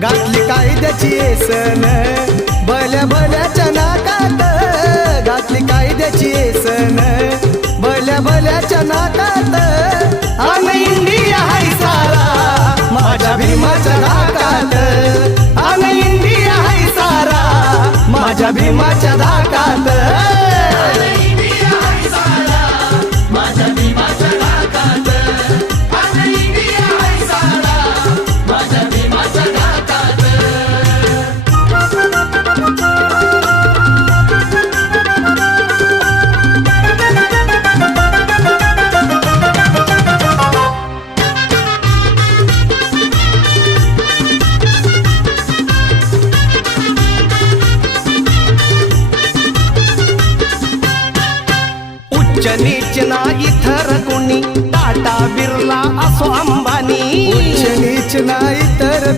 घातली कायद्याची येसन भल्या भल्याच्या नाकात, घातली कायद्याची येसन भल्या भल्याच्या नाकात. आन इंडिया हाय सारा माझ्या भीमाच्या नाकात, आन इंडिया हाय सारा माझ्या भीमा